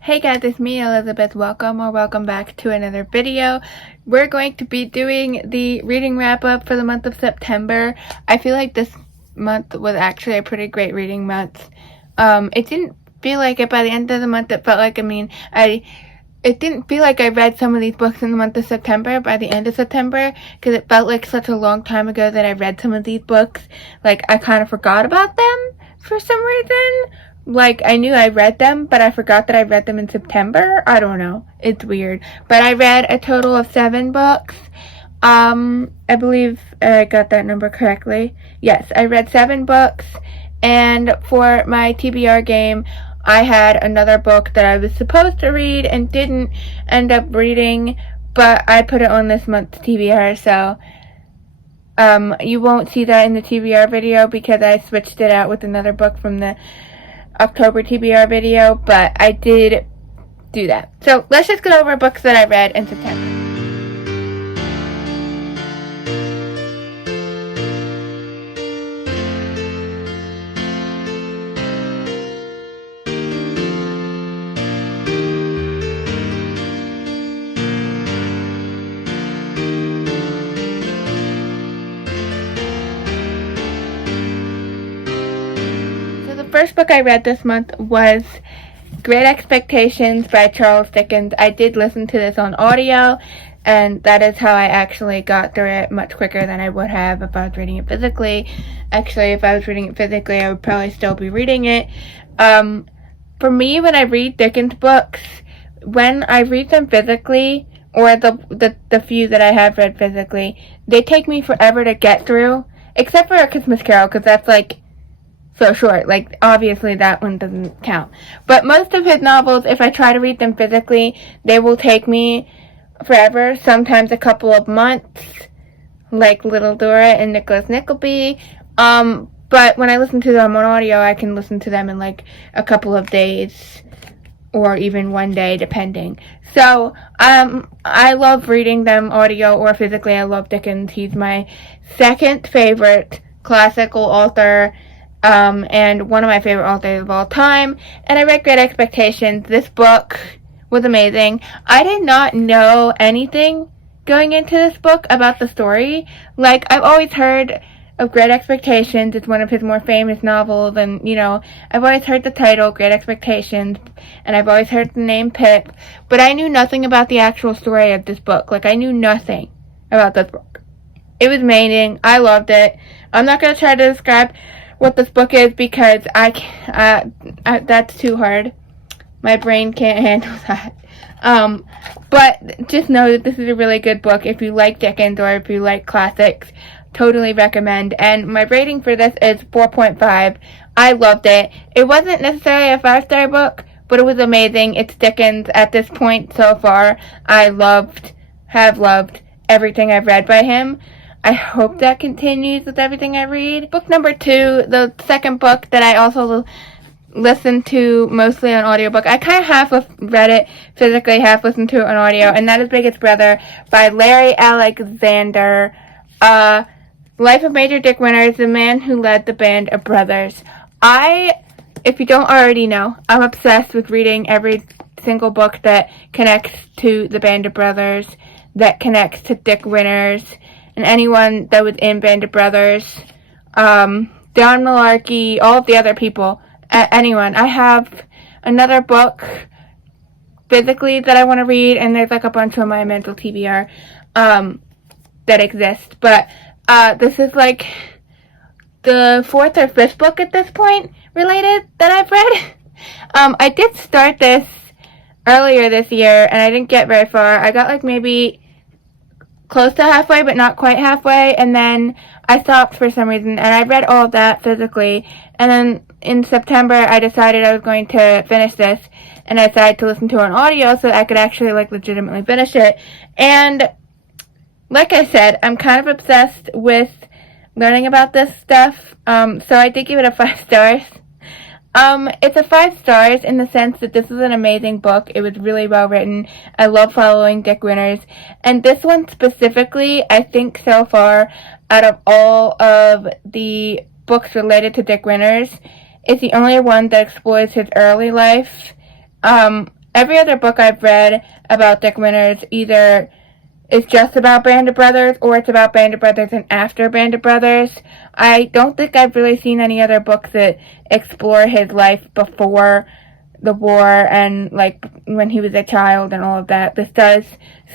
Hey guys, it's me, Elizabeth. Welcome back to another video. We're going to be doing the reading wrap-up for the month of September. I feel like this month was actually a pretty great reading month. It didn't feel like it by the end of the month. It felt like, it didn't feel like I read some of these books in the month of September by the end of September, because it felt like such a long time ago that I read some of these books. Like, I kind of forgot about them for some reason. Like, I knew I read them, but I forgot that I read them in September. I don't know. It's weird. But I read a total of 7 books. I believe I got that number correctly. Yes, I read 7 books. And for my TBR game, I had another book that I was supposed to read and didn't end up reading, but I put it on this month's TBR, so you won't see that in the TBR video because I switched it out with another book from the October TBR video, but I did do that. So let's just go over books that I read in September. First book I read this month was Great Expectations by Charles Dickens. I did listen to this on audio, and that is how I actually got through it much quicker than I would have if I was reading it physically. Actually, if I was reading it physically, I would probably still be reading it. For me, when I read Dickens books, when I read them physically, or the few that I have read physically, they take me forever to get through, except for A Christmas Carol, because that's like so short. Like, obviously that one doesn't count. But most of his novels, if I try to read them physically, they will take me forever, sometimes a couple of months, like Little Dora and Nicholas Nickleby. But when I listen to them on audio, I can listen to them in like a couple of days, or even one day, depending. So, I love reading them audio or physically. I love Dickens. He's my second favorite classical author, and one of my favorite authors of all time. And I read Great Expectations. This book was amazing. I did not know anything going into this book about the story. Like, I've always heard of Great Expectations. It's one of his more famous novels, and, you know, I've always heard the title, Great Expectations, and I've always heard the name Pip, but I knew nothing about the actual story of this book. Like, I knew nothing about this book. It was amazing. I loved it. I'm not going to try to describe what this book is because that's too hard. My brain can't handle that. But just know that this is a really good book if you like Dickens or if you like classics. Totally recommend. And my rating for this is 4.5. I loved it. It wasn't necessarily a 5-star book, but it was amazing. It's Dickens at this point so far. I have loved everything I've read by him. I hope that continues with everything I read. Book number 2, the second book that I also listened to mostly on audiobook. I kind of half read it physically, half listened to it on audio, and that is Biggest Brother by Larry Alexander. Life of Major Dick Winters, the man who led the band of brothers. If you don't already know, I'm obsessed with reading every single book that connects to the band of brothers, that connects to Dick Winters, and anyone that was in Band of Brothers, Don Malarkey, all of the other people, anyone. I have another book physically that I want to read, and there's like a bunch on my mental TBR that exist. But this is like the 4th or 5th book at this point related that I've read. I did start this earlier this year, and I didn't get very far. I got like maybe close to halfway, but not quite halfway, and then I stopped for some reason, and I read all of that physically, and then in September, I decided I was going to finish this, and I decided to listen to it on audio so that I could actually, like, legitimately finish it, and like I said, I'm kind of obsessed with learning about this stuff, so I did give it a 5 stars. It's a 5 stars in the sense that this is an amazing book. It was really well written. I love following Dick Winters. And this one specifically, I think so far, out of all of the books related to Dick Winters, is the only one that explores his early life. every other book I've read about Dick Winters either is just about Band of Brothers or it's about Band of Brothers and after Band of Brothers. I don't think I've really seen any other books that explore his life before the war and like when he was a child and all of that. This does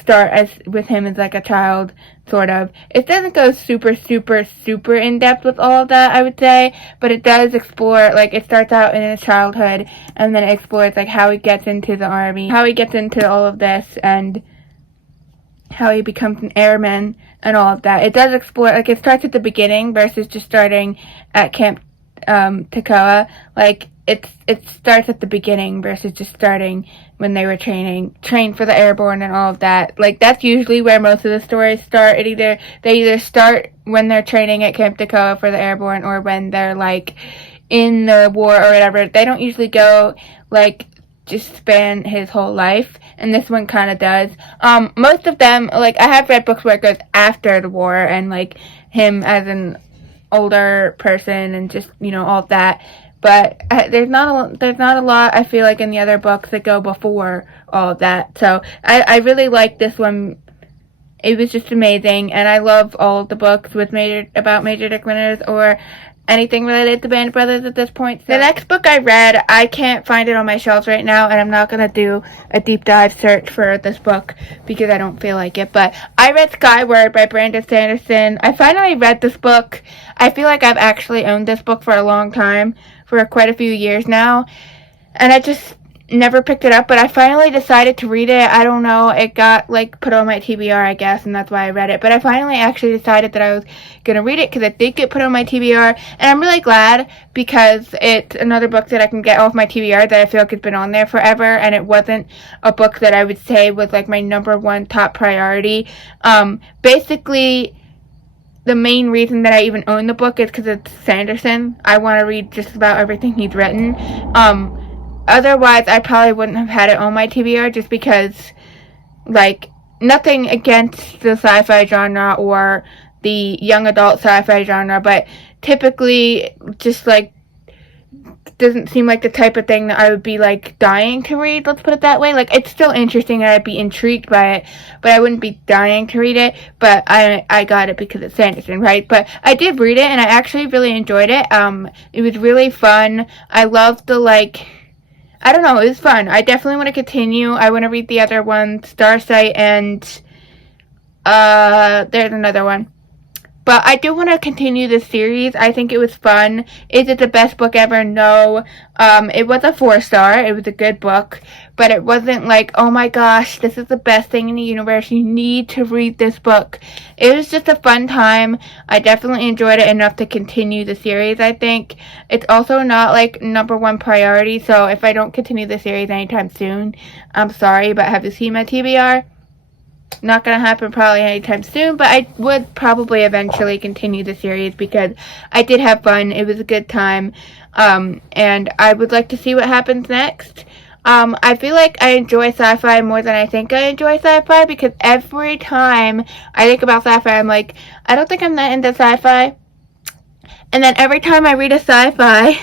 start as with him as like a child, sort of. It doesn't go super in depth with all of that, I would say, but it does explore, like, it starts out in his childhood and then it explores like how he gets into the army, how he gets into all of this, and how he becomes an airman and all of that. It does explore, like, it starts at the beginning versus just starting at Camp Toccoa. Like, it starts at the beginning versus just starting when they were trained for the airborne and all of that. Like, that's usually where most of the stories start. They either start when they're training at Camp Toccoa for the airborne or when they're, like, in the war or whatever. They don't usually go, like, just span his whole life, and this one kind of does. Most of them, like, I have read books where it goes after the war and, like, him as an older person and just, you know, all of that. But there's not a lot, I feel like, in the other books that go before all of that. So I really like this one. It was just amazing, and I love all of the books with about Major Dick Winters or anything related to Band of Brothers at this point. So. The next book I read, I can't find it on my shelves right now, and I'm not going to do a deep dive search for this book because I don't feel like it. But I read Skyward by Brandon Sanderson. I finally read this book. I feel like I've actually owned this book for a long time, for quite a few years now, and I just never picked it up, but I finally decided to read it. I don't know, it got, like, put on my TBR, I guess, and that's why I read it, but I finally actually decided that I was gonna read it, because it did get put on my TBR, and I'm really glad, because it's another book that I can get off my TBR that I feel like has been on there forever, and it wasn't a book that I would say was, like, my number one top priority. Basically, the main reason that I even own the book is because it's Sanderson. I want to read just about everything he's written. Otherwise, I probably wouldn't have had it on my TBR just because, like, nothing against the sci-fi genre or the young adult sci-fi genre, but typically just, like, doesn't seem like the type of thing that I would be, like, dying to read, let's put it that way. Like, it's still interesting and I'd be intrigued by it, but I wouldn't be dying to read it, but I got it because it's Sanderson, right? But I did read it, and I actually really enjoyed it. It was really fun. I loved the, like, I don't know, it was fun. I definitely want to continue. I want to read the other ones, Starsight, and, there's another one. But I do want to continue this series. I think it was fun. Is it the best book ever? No. It was a 4-star. It was a good book. But it wasn't like, oh my gosh, this is the best thing in the universe. You need to read this book. It was just a fun time. I definitely enjoyed it enough to continue the series, I think. It's also not, like, number one priority. So if I don't continue the series anytime soon, I'm sorry. But have you seen my TBR? Not going to happen probably anytime soon, but I would probably eventually continue the series because I did have fun. It was a good time, and I would like to see what happens next. I feel like I enjoy sci-fi more than I think I enjoy sci-fi because every time I think about sci-fi, I'm like, I don't think I'm that into sci-fi. And then every time I read a sci-fi,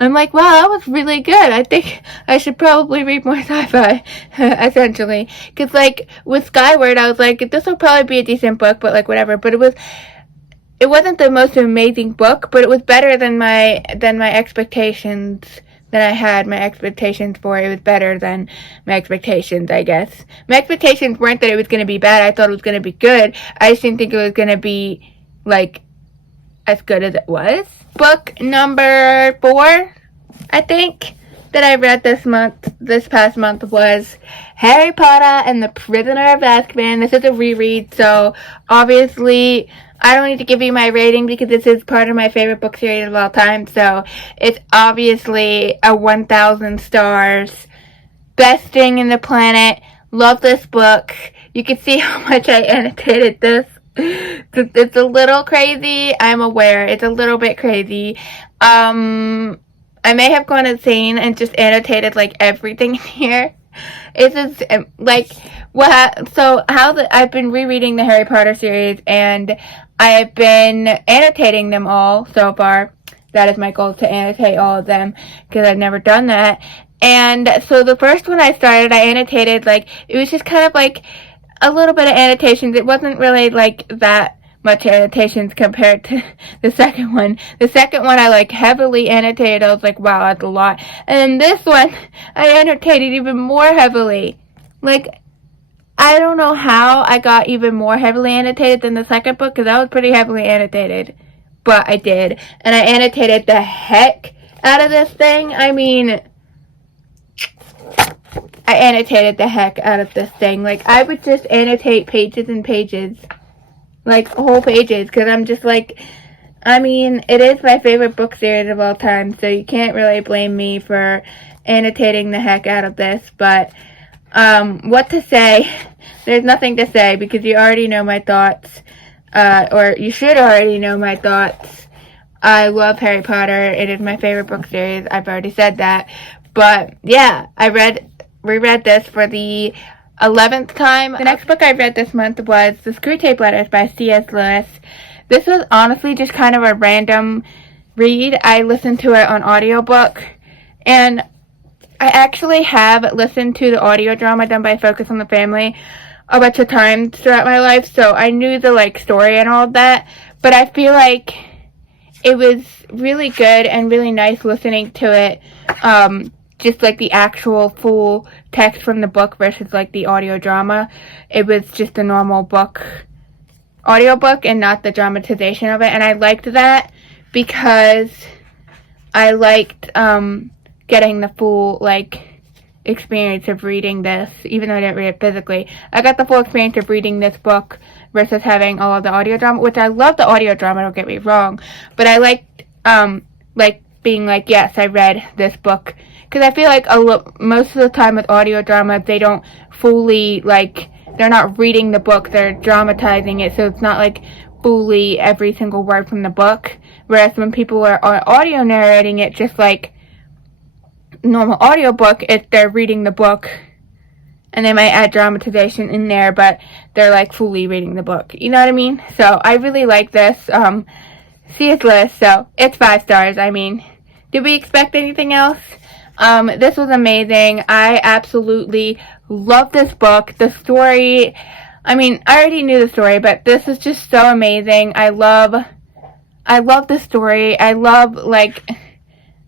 I'm like, wow, that was really good. I think I should probably read more sci-fi, essentially. Because, like, with Skyward, I was like, this will probably be a decent book, but, like, whatever. But it wasn't the most amazing book, but it was better than my expectations that I had my expectations for. It was better than my expectations, I guess. My expectations weren't that it was going to be bad. I thought it was going to be good. I just didn't think it was going to be, like, as good as it was. Book number 4, I think, that I read this past month was Harry Potter and the Prisoner of Azkaban. This is a reread, so obviously I don't need to give you my rating because this is part of my favorite book series of all time, so it's obviously a 1,000 stars. Best thing in the planet. Love this book. You can see how much I annotated this. It's a little crazy. I'm aware. It's a little bit crazy. I may have gone insane and just annotated, like, everything here. It's just, like, I've been rereading the Harry Potter series, and I have been annotating them all so far. That is my goal, to annotate all of them, because I've never done that. And so the first one I started, I annotated, like, it was just kind of like a little bit of annotations. It wasn't really like that much annotations compared to the second one. The second one I like heavily annotated. I was like, wow, that's a lot. And then this one, I annotated even more heavily. Like, I don't know how I got even more heavily annotated than the second book, because I was pretty heavily annotated. But I did. And I annotated the heck out of this thing. I mean, I annotated the heck out of this thing. Like, I would just annotate pages and pages. Like, whole pages. Because I'm just like, I mean, it is my favorite book series of all time. So you can't really blame me for annotating the heck out of this. But, what to say? There's nothing to say because you already know my thoughts. Or you should already know my thoughts. I love Harry Potter. It is my favorite book series. I've already said that. But, yeah, I reread this for the 11th time. The next book I read this month was The Screwtape Letters by C.S. Lewis. This was honestly just kind of a random read. I listened to it on audiobook, and I actually have listened to the audio drama done by Focus on the Family a bunch of times throughout my life, so I knew the, like, story and all of that, but I feel like it was really good and really nice listening to it, just like the actual full text from the book versus like the audio drama. It was just a normal book, audiobook, and not the dramatization of it. And I liked that because I liked getting the full like experience of reading this, even though I didn't read it physically. I got the full experience of reading this book versus having all of the audio drama, which I love the audio drama, don't get me wrong, but I liked being like, yes, I read this book. Because I feel like most of the time with audio drama, they don't fully, like, they're not reading the book, they're dramatizing it, so it's not, like, fully every single word from the book. Whereas when people are audio narrating it, just like normal audiobook, if they're reading the book, and they might add dramatization in there, but they're, like, fully reading the book. You know what I mean? So, I really like this, C.S. Lewis, so it's 5 stars. I mean, did we expect anything else? This was amazing. I absolutely love this book. The story, I mean, I already knew the story, but this is just so amazing. I love the story. I love, like,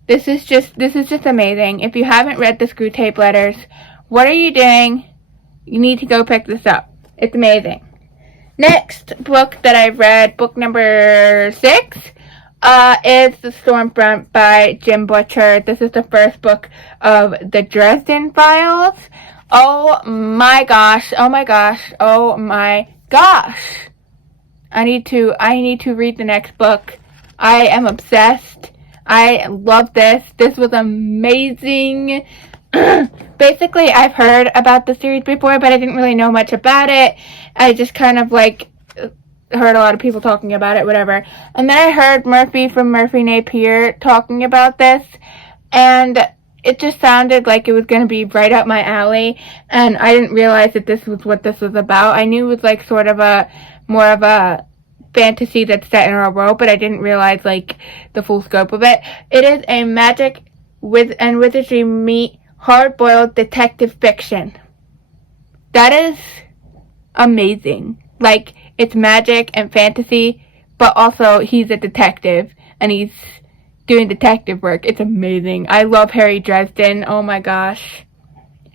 this is just amazing. If you haven't read The Screwtape Letters, what are you doing? You need to go pick this up. It's amazing. Next book that I read, book number 6, is The Stormfront by Jim Butcher. This is the first book of the Dresden Files. Oh my gosh, oh my gosh, oh my gosh. I need to read the next book. I am obsessed. I love this. This was amazing. Basically, I've heard about the series before, but I didn't really know much about it. I just kind of, like, heard a lot of people talking about it, whatever. And then I heard Murphy from Murphy Napier talking about this, and it just sounded like it was going to be right up my alley, and I didn't realize that this was what this was about. I knew it was, like, sort of more of a fantasy that's set in our world, but I didn't realize, like, the full scope of it. It is a magic and wizardry meet hard-boiled detective fiction. That is amazing. Like, it's magic and fantasy, but also he's a detective, and he's doing detective work. It's amazing. I love Harry Dresden. Oh my gosh.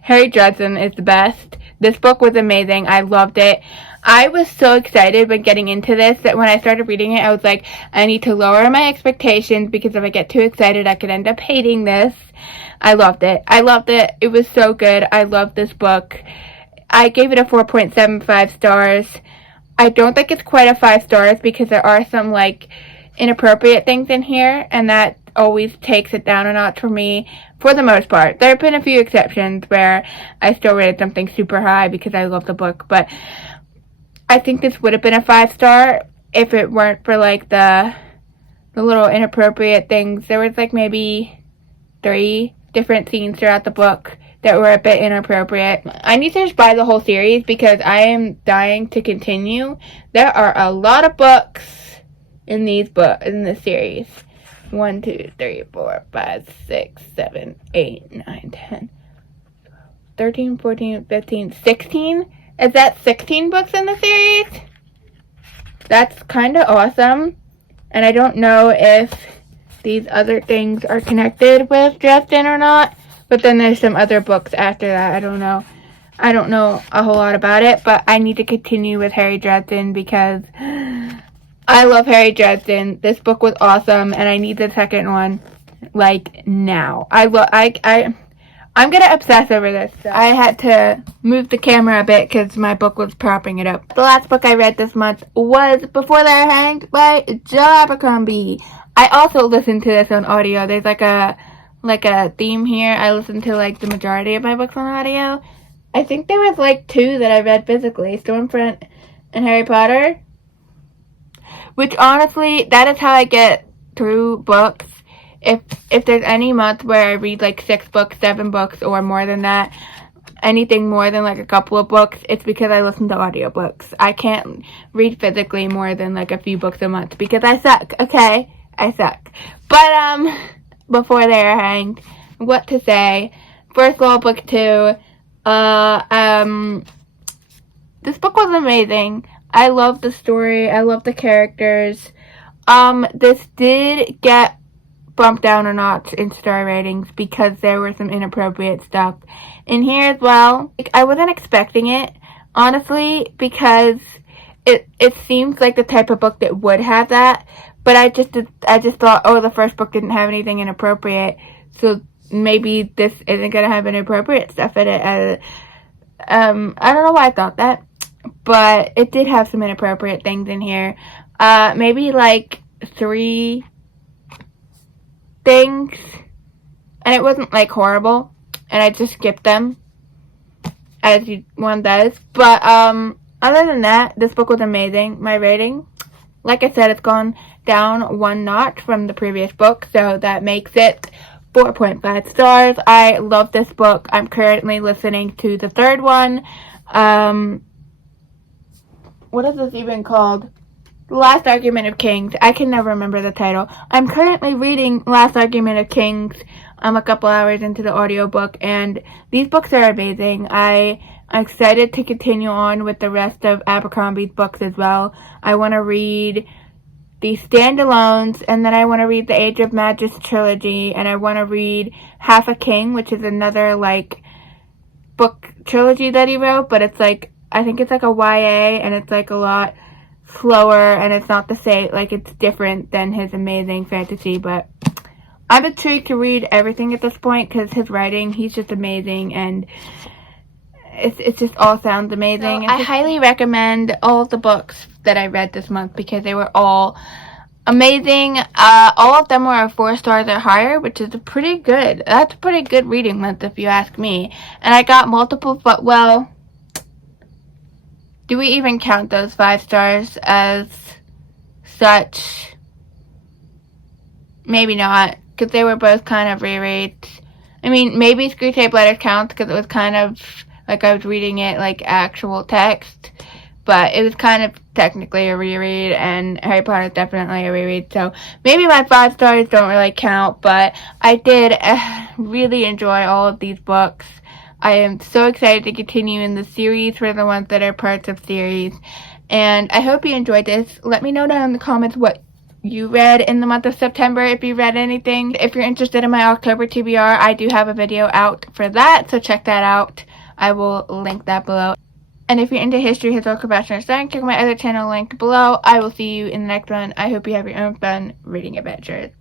Harry Dresden is the best. This book was amazing. I loved it. I was so excited when getting into this that when I started reading it, I was like, I need to lower my expectations because if I get too excited, I could end up hating this. I loved it. I loved it. It was so good. I loved this book. I gave it a 4.75 stars. I don't think it's quite a 5 stars because there are some, like, inappropriate things in here, and that always takes it down a notch for me for the most part. There have been a few exceptions where I still rated something super high because I love the book, but I think this would have been a 5 star if it weren't for, like, the little inappropriate things. There was, like, maybe 3 different scenes throughout the book that were a bit inappropriate. I need to just buy the whole series because I am dying to continue. There are a lot of books in this series. 1, 2, 3, 4, 5, 6, 7, 8, 9, 10, 13, 14, 15, 16? Is that 16 books in the series? That's kind of awesome. And I don't know if these other things are connected with Dresden or not. But then there's some other books after that. I don't know. I don't know a whole lot about it. But I need to continue with Harry Dresden because I love Harry Dresden. This book was awesome. And I need the second one, like, now. I'm gonna obsess over this. So I had to move the camera a bit because my book was propping it up. The last book I read this month was Before They're Hanged by Joe Abercrombie. I also listened to this on audio. There's like a theme here. I listened to like the majority of my books on audio. I think there was like 2 that I read physically, Stormfront and Harry Potter. Which honestly, that is how I get through books. If there's any month where I read like 6 books, 7 books, or more than that, anything more than like a couple of books, it's because I listen to audiobooks. I can't read physically more than like a few books a month because I suck, okay? I suck. But, Before They Are Hanged, what to say? First of all, book 2, this book was amazing. I love the story. I love the characters. This did get bumped down a notch in star ratings because there were some inappropriate stuff in here as well. Like, I wasn't expecting it, honestly, because it seems like the type of book that would have that, but I just thought, oh, the first book didn't have anything inappropriate, so maybe this isn't gonna have inappropriate stuff in it. I don't know why I thought that, but it did have some inappropriate things in here. Maybe like 3 things, and it wasn't like horrible, and I just skipped them as one does. But other than that, this book was amazing. My rating, like I said, it's gone down 1 notch from the previous book, so that makes it 4.5 stars. I love this book. I'm currently listening to the 3rd one. What is this even called? The Last Argument of Kings. I can never remember the title. I'm currently reading Last Argument of Kings. I'm a couple hours into the audiobook, and these books are amazing. I'm excited to continue on with the rest of Abercrombie's books as well. I want to read the standalones, and then I want to read the Age of Magus trilogy, and I want to read Half a King, which is another, like, book trilogy that he wrote, but it's like, I think it's like a YA, and it's like a lot slower, and it's not the same, like, it's different than his amazing fantasy, but I'm intrigued to read everything at this point, because his writing, he's just amazing, and it just all sounds amazing. So I highly recommend all of the books that I read this month, because they were all amazing. All of them were 4 stars or higher, which is pretty good. That's a pretty good reading month, if you ask me, and I got multiple, but, well, do we even count those 5 stars as such? Maybe not, because they were both kind of rereads. I mean, maybe Screwtape Letters counts, because it was kind of like I was reading it like actual text, but it was kind of technically a reread, and Harry Potter is definitely a reread, so maybe my 5 stars don't really count, but I did really enjoy all of these books. I am so excited to continue in the series for the ones that are parts of series, and I hope you enjoyed this. Let me know down in the comments what you read in the month of September, if you read anything. If you're interested in my October TBR, I do have a video out for that, so check that out. I will link that below. And if you're into history, historical, fashion, or science, check my other channel linked below. I will see you in the next one. I hope you have your own fun reading adventures.